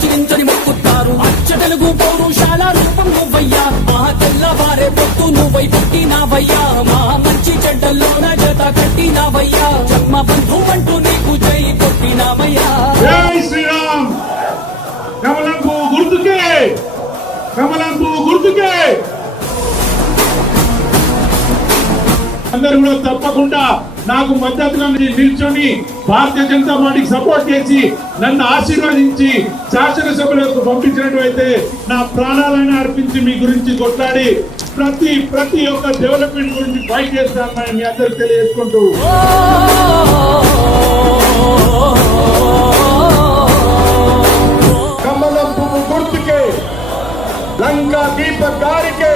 చిరించని మొక్కుతారు అచ్చ తెలుగు పౌరుషాల రూపం నువ్వయ్యా మా తెల్లవారే పొత్తు నువ్వై పుట్టినావయ్యా మా మంచి చెడ్డల్లోన జత కట్టినావయ్యా జన్మ బంధు అంటూ నీకు జై కొట్టినావయ్యా. జై శ్రీరామ్. కమలంపు గుర్తుకే, కమలంపు గుర్తుకే. అందరూ కూడా తప్పకుండా నాకు మద్దతుగా నిల్చొని భారతీయ జనతా పార్టీకి సపోర్ట్ చేసి నన్ను ఆశీర్వదించి శాసనసభలకు పంపించినట్లయితే నా ప్రాణాలను అర్పించి మీ గురించి కొట్లాడి ప్రతి ఒక్క డెవలప్మెంట్ గురించి ఫైట్ చేస్తానని మీ అందరికి తెలియజేసుకుంటూ కమలం పువ్వు గుర్తుకే, లంకా దీప గారికే